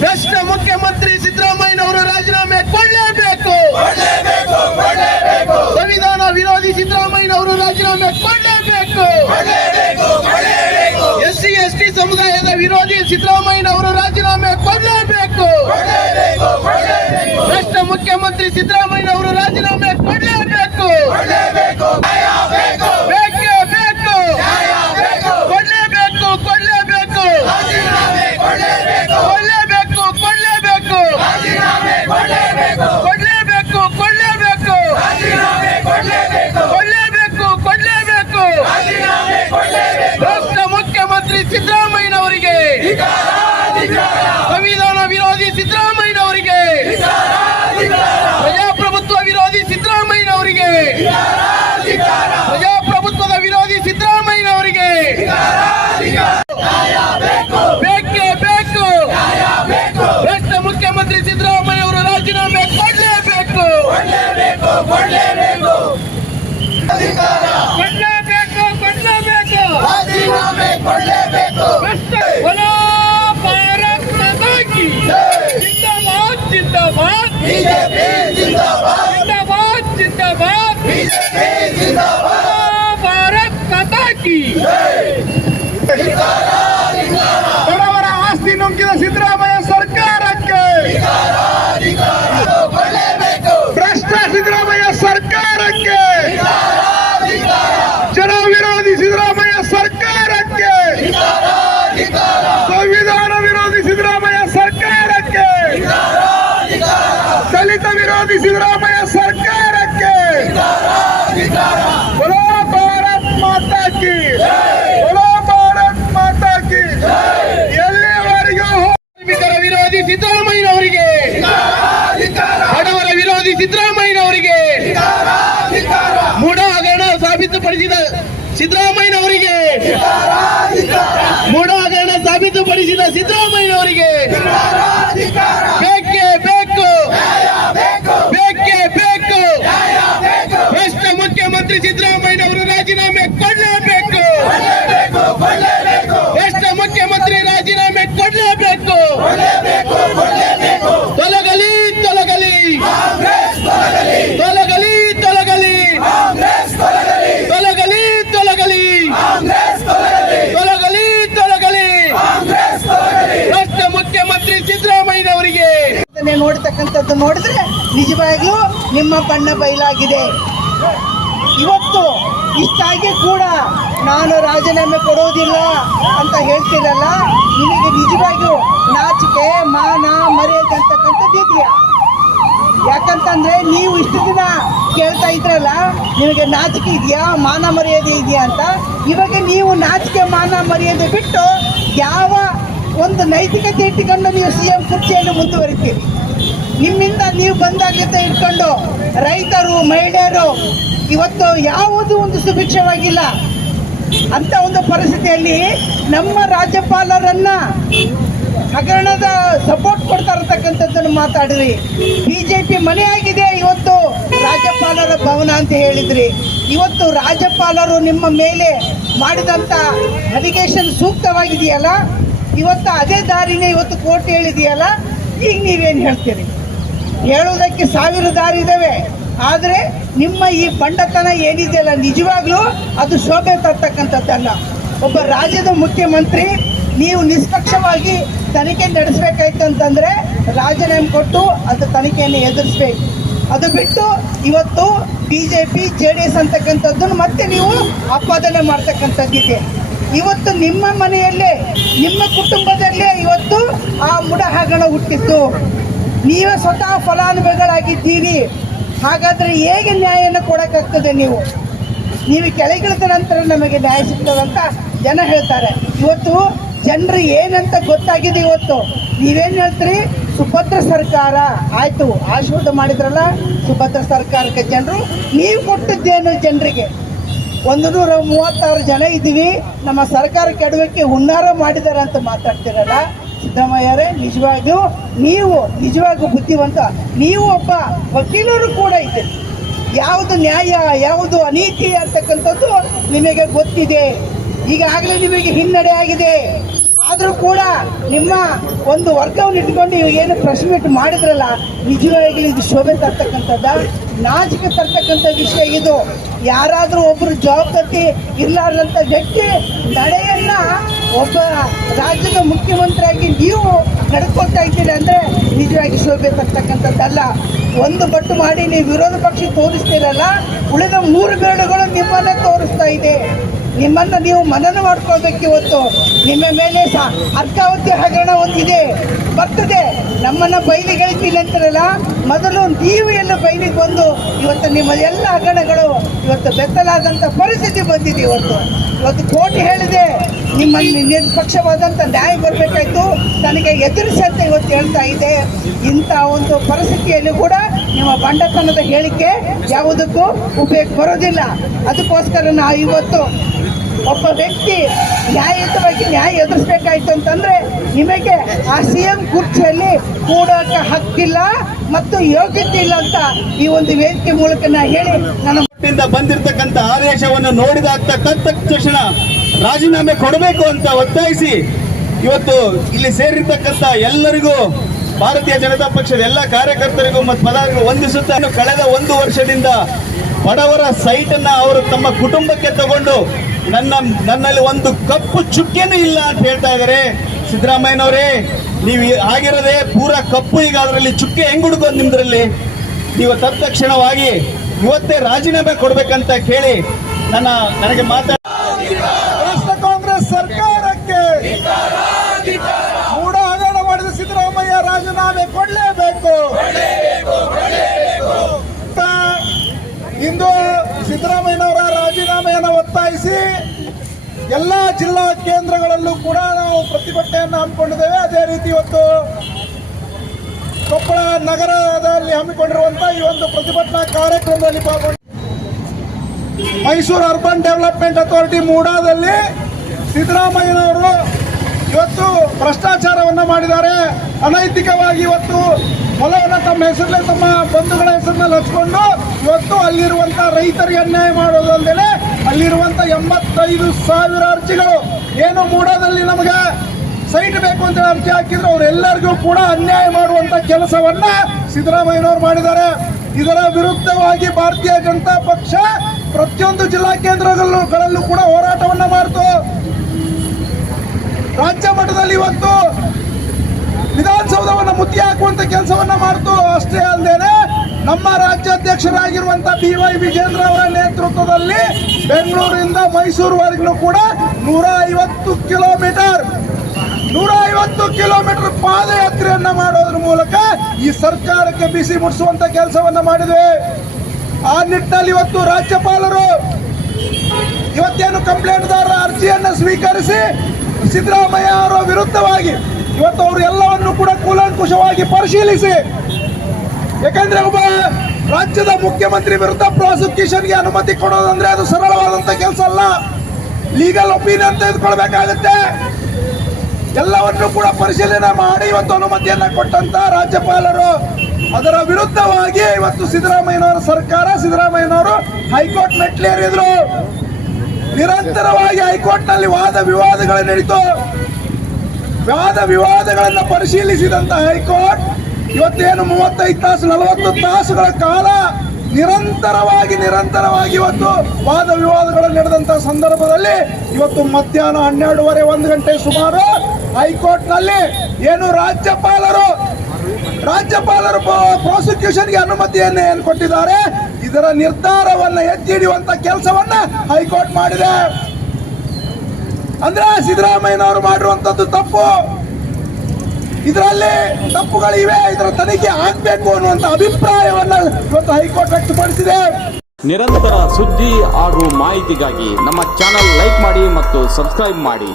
ಭ್ರಷ್ಟ ಮುಖ್ಯಮಂತ್ರಿ ಸಿದ್ದರಾಮಯ್ಯನವರು ರಾಜೀನಾಮೆ ಕೊಡಲೇಬೇಕು. ಸಂವಿಧಾನ ವಿರೋಧಿ ಸಿದ್ದರಾಮಯ್ಯನವರು ರಾಜೀನಾಮೆ ಕೊಡಲೇಬೇಕು. ಎಸ್ ಸಿ ಎಸ್ ಟಿ ಸಮುದಾಯದ ವಿರೋಧಿ ಸಿದ್ದರಾಮಯ್ಯನವರು ರಾಜೀನಾಮೆ ಕೊಡಲೇಬೇಕು. ಸಂವಿಧಾನ ವಿರೋಧಿ ಸಿದ್ದರಾಮಯ್ಯನವರಿಗೆ. ಪ್ರಜಾಪ್ರಭುತ್ವ ವಿರೋಧಿ ಸಿದ್ದರಾಮಯ್ಯನವರಿಗೆ. ಪ್ರಜಾಪ್ರಭುತ್ವದ ವಿರೋಧಿ ಸಿದ್ದರಾಮಯ್ಯನವರಿಗೆ. ಬೇಕೇ. ಬೇಕು ಭ್ರಷ್ಟ ಮುಖ್ಯಮಂತ್ರಿ ಸಿದ್ದರಾಮಯ್ಯ ಅವರು ರಾಜೀನಾಮೆ ಕೊಡಲೇಬೇಕು. ಕೊಡಲೇಬೇಕು aqui! Ei! Hey! ಸಿದ್ದರಾಮಯ್ಯನವರಿಗೆ ಮೂಢ ಹಗರಣ ಸಾಬೀತುಪಡಿಸಿದ ಸಿದ್ದರಾಮಯ್ಯನವರಿಗೆ ಮೂಢ ಹಗರಣ ಸಾಬೀತುಪಡಿಸಿದ ಸಿದ್ದರಾಮಯ್ಯನವರಿಗೆ ಬೇಕೇ ಬೇಕು ಬೇಕೇ ಬೇಕು ಭ್ರಷ್ಟ ಮುಖ್ಯಮಂತ್ರಿ ಸಿದ್ದರಾಮಯ್ಯನವರು ನೋಡ್ತಕ್ಕಂಥದ್ದು ನೋಡಿದ್ರೆ ನಿಜವಾಗ್ಲೂ ನಿಮ್ಮ ಬಣ್ಣ ಬಯಲಾಗಿದೆ. ಇವತ್ತು ಇಷ್ಟಾಗಿ ಕೂಡ ನಾನು ರಾಜೀನಾಮೆ ಕೊಡೋದಿಲ್ಲ ಅಂತ ಹೇಳ್ತೀರಲ್ಲ ನಿಮಗೆ ನಿಜವಾಗಿಯೂ ನಾಚಿಕೆ, ಮಾನ, ಮರ್ಯಾದೆ ಅಂತಕ್ಕಂಥದ್ದು ಇದೆಯಾ? ಯಾಕಂತಂದ್ರೆ ನೀವು ಇಷ್ಟು ದಿನ ಕೇಳ್ತಾ ಇದ್ರಲ್ಲ ನಿಮಗೆ ನಾಚಿಕೆ ಇದೆಯಾ, ಮಾನ ಮರ್ಯಾದೆ ಇದೆಯಾ ಅಂತ? ಇವಾಗ ನೀವು ನಾಚಿಕೆ, ಮಾನ, ಮರ್ಯಾದೆ ಬಿಟ್ಟು ಯಾವ ಒಂದು ನೈತಿಕತೆ ಇಟ್ಟುಕೊಂಡು ನೀವು ಸಿ ಎಂ ಕುರ್ಚಿಯಲ್ಲಿ ಮುಂದುವರಿತೀರಿ ನಿಮ್ಮಿಂದ ನೀವು ಬಂದಾಗ್ಲಿಂದ ಇಟ್ಕೊಂಡು ರೈತರು, ಮಹಿಳೆಯರು ಇವತ್ತು ಯಾವುದೂ ಒಂದು ಸುಭಿಕ್ಷವಾಗಿಲ್ಲ. ಅಂತ ಒಂದು ಪರಿಸ್ಥಿತಿಯಲ್ಲಿ ನಮ್ಮ ರಾಜ್ಯಪಾಲರನ್ನ ಹಗರಣದ ಸಪೋರ್ಟ್ ಕೊಡ್ತಾ ಇರತಕ್ಕಂಥದ್ದನ್ನು ಮಾತಾಡಿದ್ರಿ ಬಿಜೆಪಿ ಮನೆ ಆಗಿದೆ ಇವತ್ತು. ರಾಜ್ಯಪಾಲರ ಭವನ ಅಂತ ಹೇಳಿದ್ರಿ. ಇವತ್ತು ರಾಜ್ಯಪಾಲರು ನಿಮ್ಮ ಮೇಲೆ ಮಾಡಿದಂಥ ಅಲಿಗೇಷನ್ ಸೂಕ್ತವಾಗಿದೆಯಲ್ಲ? ಇವತ್ತು ಅದೇ ದಾರಿನೇ ಇವತ್ತು ಕೋರ್ಟ್ ಹೇಳಿದೆಯಲ್ಲ, ಈಗ ನೀವೇನು ಹೇಳ್ತೀರಿ? ಹೇಳುವುದಕ್ಕೆ ಸಾವಿರ ದಾರಿ ಇದ್ದಾವೆ ಆದರೆ ನಿಮ್ಮ ಈ ಬಂಡತನ ಏನಿದೆಯಲ್ಲ, ನಿಜವಾಗ್ಲೂ ಅದು ಶೋಭೆ ತರ್ತಕ್ಕಂಥದ್ದಲ್ಲ ಒಬ್ಬ ರಾಜ್ಯದ ಮುಖ್ಯಮಂತ್ರಿ, ನೀವು ನಿಷ್ಪಕ್ಷವಾಗಿ ತನಿಖೆ ನಡೆಸಬೇಕಾಯ್ತು ಅಂತಂದರೆ ರಾಜೀನಾಮೆ ಕೊಟ್ಟು ಅದು ತನಿಖೆಯನ್ನು ಎದುರಿಸ್ಬೇಕು. ಅದು ಬಿಟ್ಟು ಇವತ್ತು B J P J D S ಅಂತಕ್ಕಂಥದ್ದನ್ನು ಮತ್ತೆ ನೀವು ಆಪಾದನೆ ಮಾಡ್ತಕ್ಕಂಥದ್ದಿದೆ. ಇವತ್ತು ನಿಮ್ಮ ಮನೆಯಲ್ಲೇ, ನಿಮ್ಮ ಕುಟುಂಬದಲ್ಲೇ ಇವತ್ತು ಆ ಮುಡ ಹಗಣ ಹುಟ್ಟಿತ್ತು. ನೀವೇ ಸ್ವತಃ ಫಲಾನುಭವಿಗಳಾಗಿದ್ದೀರಿ. ಹಾಗಾದರೆ ಹೇಗೆ ನ್ಯಾಯವನ್ನು ಕೊಡೋಕ್ಕಾಗ್ತದೆ ನೀವು? ನೀವು ಕೆಳಗಿಳಿದ ನಂತರ ನಮಗೆ ನ್ಯಾಯ ಸಿಗ್ತದಂತ ಜನ ಹೇಳ್ತಾರೆ. ಇವತ್ತು ಜನರು ಏನಂತ ಗೊತ್ತಾಗಿದೆ ಇವತ್ತು? ನೀವೇನು ಹೇಳ್ತೀರಿ? ಸುಭದ್ರ ಸರ್ಕಾರ. ಆಯಿತು, ಆಶೀರ್ವಾದ ಮಾಡಿದ್ರಲ್ಲ, ಸುಭದ್ರ ಸರ್ಕಾರಕ್ಕೆ ಜನರು. ನೀವು ಕೊಟ್ಟಿದ್ದೇನು ಜನರಿಗೆ? ಒಂದು ನೂರ ಮೂವತ್ತಾರು ಜನ ಇದ್ದೀವಿ. ನಮ್ಮ ಸರ್ಕಾರ ಕೆಡವಕ್ಕೆ ಹುನ್ನಾರ ಮಾಡಿದ್ದಾರೆ ಅಂತ ಮಾತಾಡ್ತಿರಲ್ಲ, ಸಿದ್ದರಾಮಯ್ಯರೇ, ನಿಜವಾಗಿಯೂ ನೀವು ನಿಜವಾಗಿಯೂ ಬುದ್ಧಿವಂತ, ನೀವು ಒಬ್ಬ ವಕೀಲರು ಕೂಡ ಇದ್ದೀರಿ ಯಾವುದು ನ್ಯಾಯ, ಯಾವುದು ಅನೀತಿ ಅಂತಕ್ಕಂಥದ್ದು ನಿಮಗೆ ಗೊತ್ತಿದೆ. ಈಗಾಗಲೇ ನಿಮಗೆ ಹಿನ್ನಡೆ ಆಗಿದೆ. ಆದರೂ ಕೂಡ ನಿಮ್ಮ ಒಂದು ವರ್ಗವನ್ನು ಇಟ್ಕೊಂಡು ನೀವು ಏನು ಮೀಟ್ ಮಾಡಿದ್ರಲ್ಲ ನಿಜವಾಗಿ ಇದು ಶೋಭೆ ತರ್ತಕ್ಕಂಥದ್ದ? ನಾಚಿಕೆ ತರ್ತಕ್ಕಂಥ ವಿಷಯ ಇದು. ಯಾರಾದರೂ ಒಬ್ಬರು ಜವಾಬ್ದಾರಿ ಇರಲಾರ್ದಂಥ ವ್ಯಕ್ತಿ, ನಡೆಯನ್ನು ಒಬ್ಬ ರಾಜ್ಯದ ಮುಖ್ಯಮಂತ್ರಿಯಾಗಿ ನೀವು ನಡ್ಕೊಳ್ತಾ ಇದ್ದೀರಿ ಅಂದರೆ ನಿಜವಾಗಿ ಶೋಭೆ ತರ್ತಕ್ಕಂಥದ್ದಲ್ಲ. ಒಂದು ಬಟ್ಟು ಮಾಡಿ ನೀವು ವಿರೋಧ ಪಕ್ಷ ತೋರಿಸ್ತೀರಲ್ಲ, ಉಳಿದ ಮೂರು ಬೇಡುಗಳು ನಿಮ್ಮನ್ನೇ ತೋರಿಸ್ತಾ ಇದೆ. ನಿಮ್ಮನ್ನ ನೀವು ಮನನ ಮಾಡ್ಕೊಳ್ಬೇಕು ಇವತ್ತು. ನಿಮ್ಮ ಮೇಲೆ ಸಹ ಅರ್ಕಾವತಿ ಹಗರಣ ಒಂದಿದೆ ಬರ್ತದೆ. ನಮ್ಮನ್ನ ಬಯಲಿಗೆ ಹೇಳ್ತೀನಿ ಅಂತಾರಲ್ಲ? ಮೊದಲು ನೀವು ಎಲ್ಲ ಬಯಲಿಗೆ ಬಂದು ಇವತ್ತು ನಿಮ್ಮ ಎಲ್ಲ ಹಗರಣಗಳು ಇವತ್ತು ಬೆತ್ತಲಾದಂಥ ಪರಿಸ್ಥಿತಿ ಬಂದಿದೆ ಇವತ್ತು. ಇವತ್ತು ಕೋರ್ಟ್ ಹೇಳಿದೆ, ನಿಮ್ಮಲ್ಲಿ ನಿಷ್ಪಕ್ಷವಾದಂಥ ನ್ಯಾಯ ಬರಬೇಕಾಯ್ತು. ನನಗೆ ಎದುರಿಸಿ ಅಂತ ಇವತ್ತು ಹೇಳ್ತಾ ಇದೆ. ಇಂಥ ಒಂದು ಪರಿಸ್ಥಿತಿಯಲ್ಲಿ ಕೂಡ ನಿಮ್ಮ ಬಂಡತನದ ಹೇಳಿಕೆ ಯಾವುದಕ್ಕೂ ಉಪಯೋಗ ಬರೋದಿಲ್ಲ. ಅದಕ್ಕೋಸ್ಕರ ನಾವು ಇವತ್ತು ಒಬ್ಬ ವ್ಯಕ್ತಿ ನ್ಯಾಯಯುತವಾಗಿ ನ್ಯಾಯ ಎದುರಿಸ್ಬೇಕಾಯ್ತು ಅಂತಂದ್ರೆ ನಿಮಗೆ ಆ ಸಿ ಎಂ ಕುರ್ಚಿಯಲ್ಲಿ ಕೂಡೋಕೆ ಹಕ್ಕಿಲ್ಲ ಮತ್ತು ಯೋಗ್ಯತೆ ಇಲ್ಲ ಅಂತ ಈ ಒಂದು ವೇದಿಕೆ ಮೂಲಕ ನಾ ಹೇಳಿ ನನ್ನ ಇಂದ ಬಂದಿರತಕ್ಕಂತ ಆದೇಶವನ್ನು ನೋಡಿದ ತಕ್ಷಣ ರಾಜೀನಾಮೆ ಕೊಡಬೇಕು ಅಂತ ಒತ್ತಾಯಿಸಿ ಇವತ್ತು ಇಲ್ಲಿ ಸೇರಿರ್ತಕ್ಕಂತ ಎಲ್ಲರಿಗೂ ಭಾರತೀಯ ಜನತಾ ಪಕ್ಷದ ಎಲ್ಲ ಕಾರ್ಯಕರ್ತರಿಗೂ ಮತ್ತು ಪದಾರ್ಥ ವಂದಿಸುತ್ತಾ ಕಳೆದ ಒಂದು ವರ್ಷದಿಂದ ಬಡವರ ಸೈಟನ್ನು ಅವರು ತಮ್ಮ ಕುಟುಂಬಕ್ಕೆ ತಗೊಂಡು ನನ್ನ, ನನ್ನಲ್ಲಿ ಒಂದು ಕಪ್ಪು ಚುಕ್ಕೆನೂ ಇಲ್ಲ ಅಂತ ಹೇಳ್ತಾ ಇದ್ದಾರೆ. ಸಿದ್ದರಾಮಯ್ಯನವರೇ, ನೀವು ಆಗಿರೋದೆ ಪೂರಾ ಕಪ್ಪು ಈಗ ಅದರಲ್ಲಿ ಚುಕ್ಕೆ ಹೆಂಗ್ ಹುಡುಕೋದು ನಿಮ್ದ್ರಲ್ಲಿ? ನೀವು ತತ್ಕ್ಷಣವಾಗಿ ಇವತ್ತೇ ರಾಜೀನಾಮೆ ಕೊಡ್ಬೇಕಂತ ಕೇಳಿ ನನ್ನ, ನನಗೆ ಮಾತಾಡ ರಾಷ್ಟ್ರ ಕಾಂಗ್ರೆಸ್ ಸರ್ಕಾರಕ್ಕೆ ಮೂಢ ಹಗರಣ ಮಾಡಿದ ಸಿದ್ದರಾಮಯ್ಯ ರಾಜೀನಾಮೆ ಕೊಡಲೇಬೇಕು ಅಂತ ಇಂದು ಸಿದ್ದರಾಮಯ್ಯನವರ ರಾಜೀನಾಮೆಯನ್ನು ಒತ್ತಾಯಿಸಿ ಎಲ್ಲ ಜಿಲ್ಲಾ ಕೇಂದ್ರಗಳಲ್ಲೂ ಕೂಡ ನಾವು ಪ್ರತಿಭಟನೆಯನ್ನು ಹಮ್ಮಿಕೊಂಡಿದ್ದೇವೆ. ಅದೇ ರೀತಿ ಇವತ್ತು ಕೊಪ್ಪಳ ನಗರದಲ್ಲಿ ಹಮ್ಮಿಕೊಂಡಿರುವಂತ ಈ ಒಂದು ಪ್ರತಿಭಟನಾ ಕಾರ್ಯಕ್ರಮದಲ್ಲಿ ಪಾಲ್ಗೊಂಡು ಮೈಸೂರು ಅರ್ಬನ್ ಡೆವಲಪ್ಮೆಂಟ್ ಅಥಾರಿಟಿ ಮೂಡಾದಲ್ಲಿ ಸಿದ್ದರಾಮಯ್ಯನವರು ಇವತ್ತು ಭ್ರಷ್ಟಾಚಾರವನ್ನ ಮಾಡಿದ್ದಾರೆ. ಅನೈತಿಕವಾಗಿ ಇವತ್ತು ಹೊಲವನ್ನು ತಮ್ಮ ಹೆಸರಲ್ಲೇ ತಮ್ಮ ಬಂಧುಗಳ ಹೆಸರಿನಲ್ಲಿ ಹಚ್ಕೊಂಡು ಇವತ್ತು ಅಲ್ಲಿರುವಂತ ರೈತರಿಗೆ ಅನ್ಯಾಯ ಮಾಡೋದಲ್ಲದೆ ಅಲ್ಲಿರುವಂತ ಎಂಬತ್ತೈದು ಸಾವಿರ ಅರ್ಜಿಗಳು ಏನು ಮೂಡದಲ್ಲಿ ನಮಗೆ ಸೈಟ್ ಬೇಕು ಅಂತ ಅರ್ಜಿ ಹಾಕಿದ್ರು. ಅವರೆಲ್ಲರಿಗೂ ಕೂಡ ಅನ್ಯಾಯ ಮಾಡುವಂತ ಕೆಲಸವನ್ನ ಸಿದ್ದರಾಮಯ್ಯನವರು ಮಾಡಿದ್ದಾರೆ. ಇದರ ವಿರುದ್ಧವಾಗಿ ಭಾರತೀಯ ಜನತಾ ಪಕ್ಷ ಪ್ರತಿಯೊಂದು ಜಿಲ್ಲಾ ಕೇಂದ್ರಗಳಲ್ಲೂ ಗಳಲ್ಲೂ ಕೂಡ ಹೋರಾಟವನ್ನ ಮಾಡ್ತು. ರಾಜ್ಯ ಮಟ್ಟದಲ್ಲಿ ಇವತ್ತು ವಿಧಾನಸೌಧವನ್ನು ಮುತ್ತಿ ಹಾಕುವಂತ ಕೆಲಸವನ್ನ ಮಾಡ್ತು. ಅಷ್ಟೇ ಅಲ್ಲದೇನೆ ನಮ್ಮ ರಾಜ್ಯಾಧ್ಯಕ್ಷರಾಗಿರುವಂತ ಬಿ ವೈ ವಿಜೇಂದ್ರ ಅವರ ನೇತೃತ್ವದಲ್ಲಿ ಬೆಂಗಳೂರಿಂದ ಮೈಸೂರುವರೆಗೂ ಕೂಡ ನೂರ ಐವತ್ತು ಕಿಲೋಮೀಟರ್ ನೂರ ಐವತ್ತು ಕಿಲೋಮೀಟರ್ ಪಾದಯಾತ್ರೆಯನ್ನ ಮಾಡೋದ್ರ ಮೂಲಕ ಈ ಸರ್ಕಾರಕ್ಕೆ ಬಿಸಿ ಮುಟ್ಟಿಸುವಂತ ಕೆಲಸವನ್ನ ಮಾಡಿದ್ವಿ. ಆ ನಿಟ್ಟಿನಲ್ಲಿ ಇವತ್ತು ರಾಜ್ಯಪಾಲರು ಇವತ್ತೇನು ಕಂಪ್ಲೇಂಟ್ದಾರರ ಅರ್ಜಿಯನ್ನು ಸ್ವೀಕರಿಸಿ ಸಿದ್ದರಾಮಯ್ಯ ಅವರ ವಿರುದ್ಧವಾಗಿ ಇವತ್ತು ಅವರು ಎಲ್ಲವನ್ನು ಕೂಡ ಕೂಲಂಕುಷವಾಗಿ ಪರಿಶೀಲಿಸಿ ಯಾಕಂದ್ರೆ ಒಬ್ಬ ರಾಜ್ಯದ ಮುಖ್ಯಮಂತ್ರಿ ವಿರುದ್ಧ ಪ್ರಾಸಿಕ್ಯೂಷನ್ಗೆ ಅನುಮತಿ ಕೊಡೋದಂದ್ರೆ ಅದು ಸರಳವಾದಂತ ಕೆಲಸ ಅಲ್ಲ. ಲೀಗಲ್ ಒಪಿನಿಯನ್ ತೆಗೆದುಕೊಳ್ಬೇಕಾಗುತ್ತೆ. ಎಲ್ಲವನ್ನು ಕೂಡ ಪರಿಶೀಲನೆ ಮಾಡಿ ಇವತ್ತು ಅನುಮತಿಯನ್ನ ಕೊಟ್ಟಂತ ರಾಜ್ಯಪಾಲರು. ಅದರ ವಿರುದ್ಧವಾಗಿ ಇವತ್ತು ಸಿದ್ದರಾಮಯ್ಯನವರ ಸರ್ಕಾರ, ಸಿದ್ದರಾಮಯ್ಯನವರು ಹೈಕೋರ್ಟ್ ಮೆಟ್ಲೇರಿದ್ರು ನಿರಂತರವಾಗಿ ಹೈಕೋರ್ಟ್ನಲ್ಲಿ ವಾದ ವಿವಾದಗಳು ನಡೀತು. ವಾದ ವಿವಾದಗಳನ್ನು ಪರಿಶೀಲಿಸಿದಂತ ಹೈಕೋರ್ಟ್ ಇವತ್ತೇನು ಮೂವತ್ತೈದು ತಾಸು, ನಲವತ್ತು ತಾಸುಗಳ ಕಾಲ ನಿರಂತರವಾಗಿ ನಿರಂತರವಾಗಿ ಇವತ್ತು ವಾದ ವಿವಾದಗಳು ನಡೆದಂಥ ಸಂದರ್ಭದಲ್ಲಿ ಇವತ್ತು ಮಧ್ಯಾಹ್ನ ಹನ್ನೆರಡುವರೆ ಒಂದು ಗಂಟೆ ಸುಮಾರು ಹೈಕೋರ್ಟ್ನಲ್ಲಿ ಏನು ರಾಜ್ಯಪಾಲರು ರಾಜ್ಯಪಾಲರು ಪ್ರಾಸಿಕ್ಯೂಷನ್ಗೆ ಅನುಮತಿಯನ್ನು ಏನು ಕೊಟ್ಟಿದ್ದಾರೆ? ಇದರ ನಿರ್ಧಾರವನ್ನು ಎತ್ತಿ ಹಿಡಿಯುವಂತ ಕೆಲಸವನ್ನ ಹೈಕೋರ್ಟ್ ಮಾಡಿದೆ. ಅಂದ್ರೆ ಸಿದ್ದರಾಮಯ್ಯನವರು ಮಾಡಿರುವಂತದ್ದು ತಪ್ಪು. ಇದರಲ್ಲಿ ತಪ್ಪುಗಳಿವೆ, ಇದರ ತನಿಖೆ ಆಗ್ಬೇಕು ಅನ್ನುವಂತ ಅಭಿಪ್ರಾಯವನ್ನ ಇವತ್ತು ಹೈಕೋರ್ಟ್ ವ್ಯಕ್ತಪಡಿಸಿದೆ. ನಿರಂತರ ಸುದ್ದಿ ಹಾಗೂ ಮಾಹಿತಿಗಾಗಿ ನಮ್ಮ ಚಾನಲ್ ಲೈಕ್ ಮಾಡಿ ಮತ್ತು ಸಬ್ಸ್ಕ್ರೈಬ್ ಮಾಡಿ.